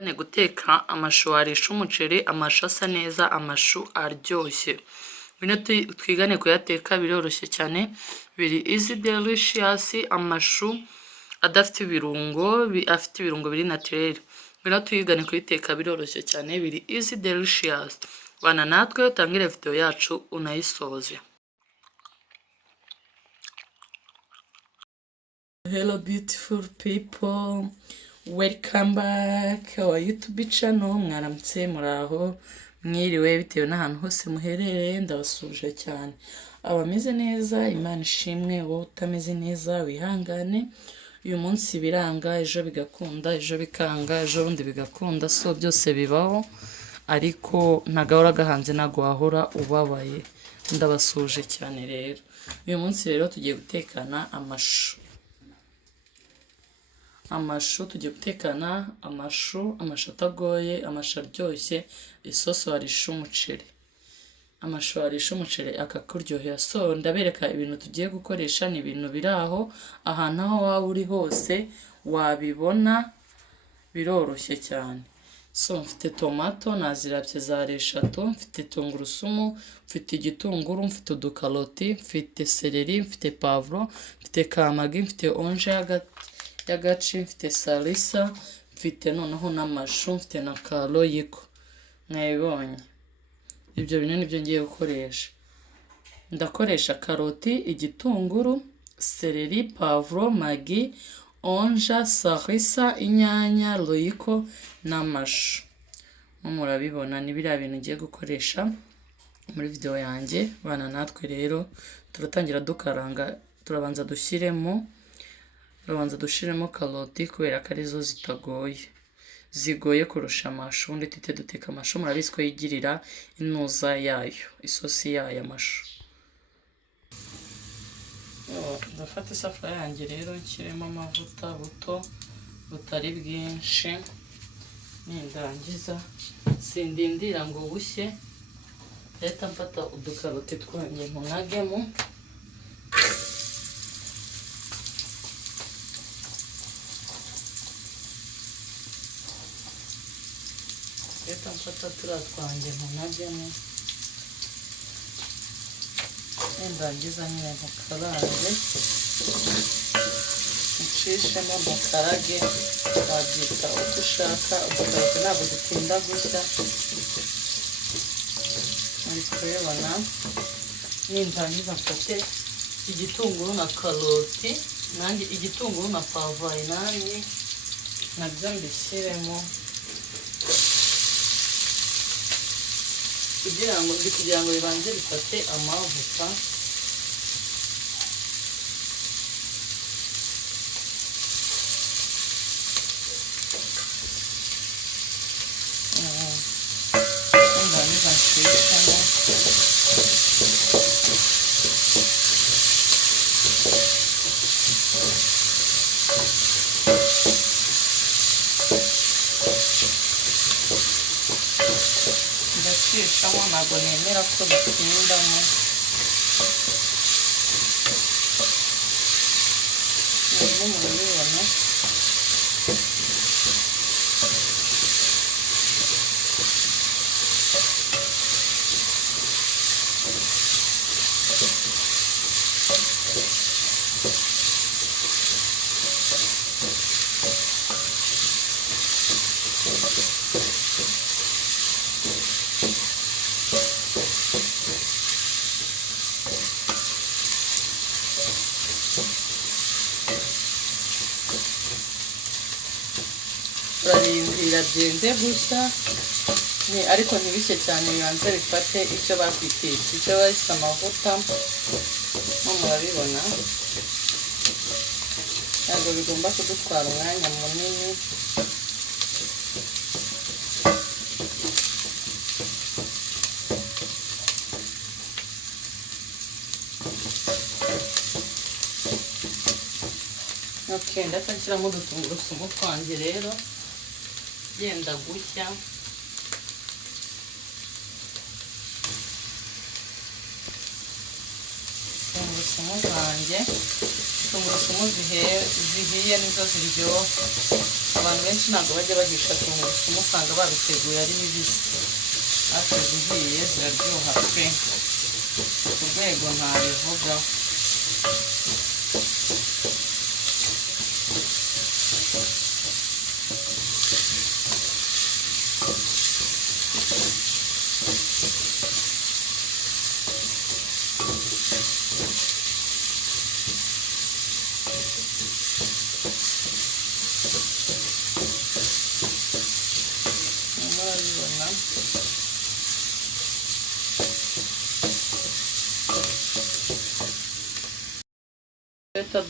Ni guteka amashu warisha umuceri, amashu asa neza, amashu aryoshye. Bino twigane kuyateka biroroshye cyane, biri easy delicious, amashu adafite ibirungo, afite ibirungo biri naturel. Bino twigane kuyiteka biroroshye cyane, biri easy delicious. Bana natwe utangire video yacu unayisoze. Hello beautiful people, welcome back our YouTube channel. Mwaramutse, muraho, mwiriwe bitewe n'ahantu hose muherereye, ndabasuje cyane. Abameze neza imana ishimwe, wowe utameze neza wihangane. Uyu munsi biranga, ejo bigakunda, ejo bikanga, ejo bundi bigakunda, so byose bibaho, ariko ntagahora gahanze ntago wahora ubabaye. Ndabasuje cyane rero. Uyu munsi rero tugiye gutekana amashu tugiye gutekana amashu atagoye, amashu aryoshye, isosi warisha umuceri. Amashu warisha umuceri akakuryohera. So ndabereka ibintu tugiye gukoresha, ni ibintu biri aho ahantu aho waba uri hose wabibona, biroroshye cyane. So mfite tomato nazirabye zari eshatu, mfite tungurusumu, mfite igitunguru, mfite udukaroti, mfite seleri, mfite pavuro, mfite kamagi, mfite onje y'agaci, mfite salisa, mfite noneho n'amashu, mfite na karoyiko. Mwabibonye ibyo bintu nibyo ngiye gukoresha. Ndakoresha karoti, igitunguru, seleri, pavuro, magi, onja, salisa, inyanya, royiko n'amashu. Murabibona ni biriya bintu ngiye gukoresha muri video yanjye. Bana natwe rero turatangira dukaranga. Turabanza dushiremo karoti kubera ko arizo zigoye kurusha amashu. Undi tite duteka amashu, murabizi ko yigirira inuza yayo, isosi yayo amashu. Ndafata isafuriya yanjye rero nshyiremo amavuta buto butari bwinshi. Nindangiza sindindira ngo bushye, leta mfata udukaroti twanjye ntunagemo. Leta mfata turiya twanjye ntunagemo. Nindangiza nyine mukarange, ncishemo mukarage, wabyita uko ushaka. Udukaroti ntabwo dutinda gushya, muri kubibona. Nindangiza mfate igitunguru na karoti, nanjye igitunguru na pavuro nanjye nabyo mbishyiremo kugira ngo bibanze bifate amavuta. Ndangiza nshishemo ndashishamo, ntabwo nemera ko bitindamo. Nibwo murabibona. Urarindira byende gushya, ariko ntibishye cyane, bibanze bifate icyo bakwitetse, icyo bahise amavuta. Murabibona ntabwo bigomba kudutwara umwanya munini. Ndetse nshyiramo udutungurusumu twanjye rero byenda gushya. tungurusumu zanjye. Tungurusumu zihiye nizo ziryoha. Abantu benshi ntabwo bajya bahisha tungurusumu, usanga babiteguye ari bibisi, ariko zihiye ziraryoha pe, ku rwego ntabivugaho.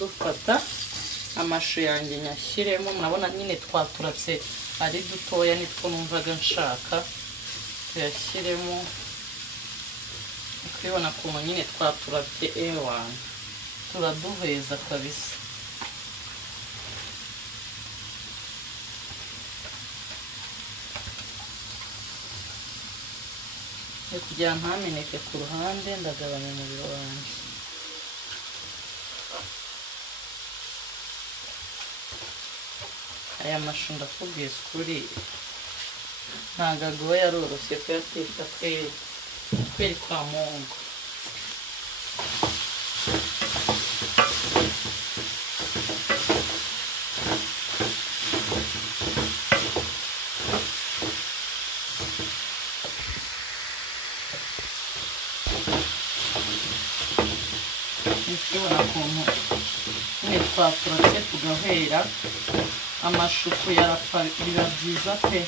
Dufata amashu yanjye nyashyiremo, murabona nyine twaturatse ari dutoya, nitwo numvaga nshaka, tuyashyiremo. ukibona kuntu nyine twaturatse ewana, turaduheza kabisa. kugira ntameneke ku ruhande, ndagabanya umuriro wanjye. aya mashu ndakubwiza ukuri ntabwo agoye, aroroshye kuyateka kweri kwa Mungu. Ukibona ukuntu nyine twaturatse tugahera, amashu kuyarapa biba byiza pe,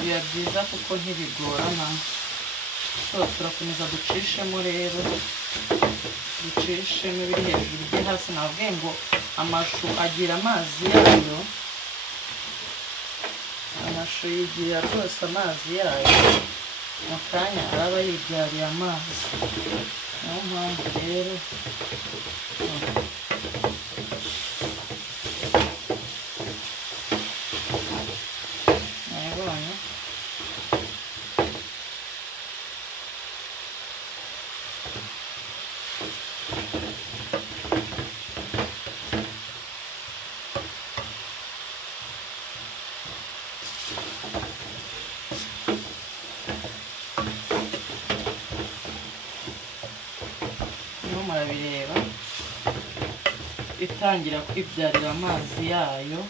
biba byiza kuko ntibigorana. So turakomeza ducishemo rero, ducishemo ibiri hejuru ibyo hasi. navuga ngo amashu agira amazi yayo, amashu yigira rwose amazi yayo, mu kanya araba yibyariye amazi. niyo mpamvu rero nabonye murabireba itangira kwibyarira amazi yayo.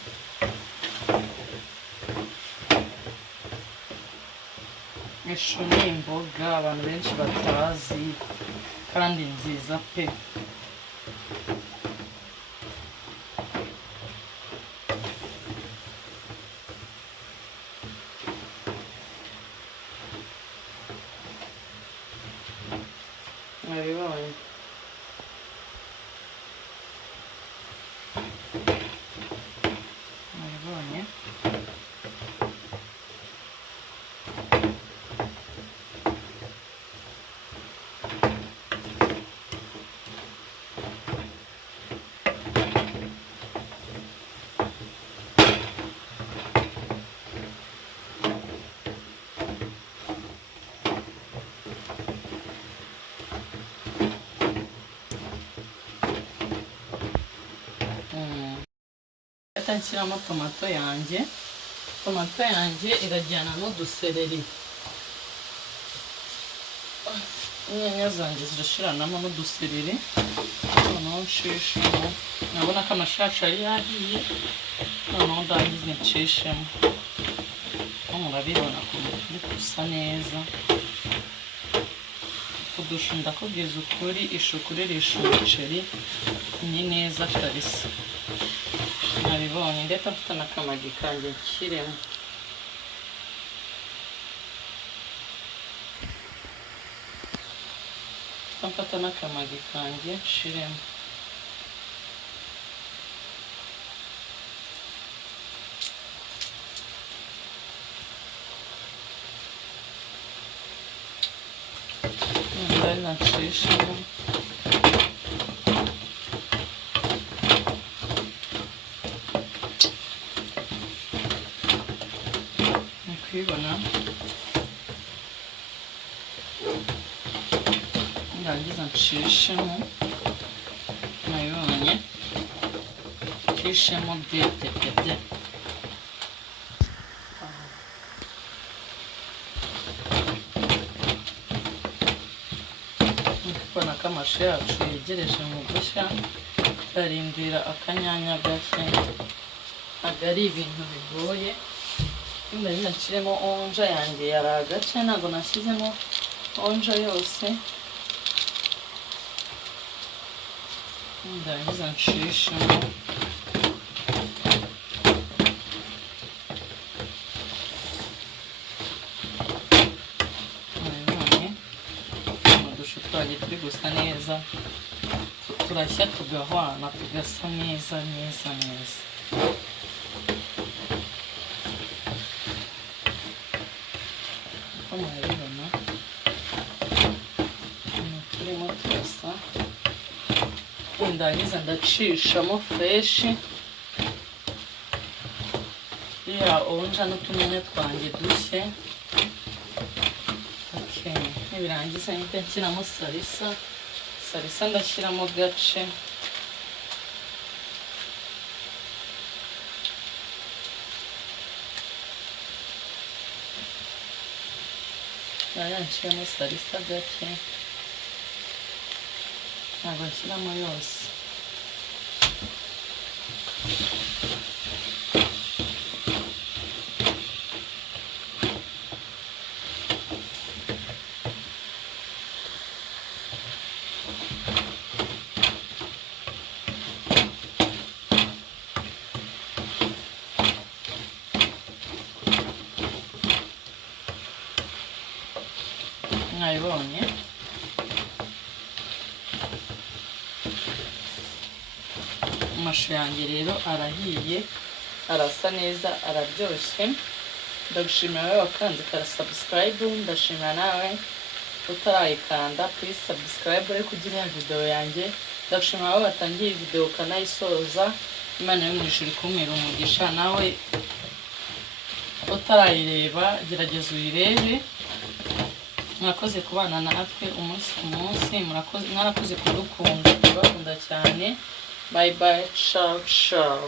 Ishu ni imboga abantu benshi batazi kandi nziza pe. Murabibonye nshyiramo tomato yanjye. Tomato yanjye irajyana n'udusereri, inyanya zanjye zirashiranamo n'udusereri. noneho nshishemo, nabona ko amashashi yari yahiye, noneho ndangize nshishemo. murabibona ko turi gusa neza. udushu ndakubwiza ukuri, ishu kuririsha umuceri ni neza kabisa. nabibonye ndetse mfite n'akamagi kanjye nshyiremo. mfata n'akamagi kanjye nshiremo. ndari nacishemo. nirangiza nshishemo nabibonye nshishemo byetete mbona ko amashu yacu yegereje mu gushya arindira akanyanya gashya ntabwo ari ibintu bigoye ndagize nshiremo onja yanjye yari agace ntabwo nashyizemo onja yose ndagize nshishemo udushu twagiye turi gusa neza turashya tugahwana tugasa neza neza neza murabibona turimo turasa ndagiza ndacishamo fureshi ya onja n'utunyanya twanjye dushye nibirangiza mpita nshyiramo salisa ndashyiramo gace nshyiramo salisa gake ntabwo nshyiramo yose mwabibonye amashu yanjye rero arahiye arasa neza araryoshye ndagushimira wowe wakanze kara subscribe ndashimira nawe utarayikanda please subscribe uri kugira video yanjye ndagushimira wowe watangiye video ukanayisoza imana yo mu ijuru ikumira umugisha nawe utarayireba gerageza uyirebe murakoze kubana natwe umunsi ku munsi mwarakoze kudukunda turabakunda cyane bye bye ciao ciao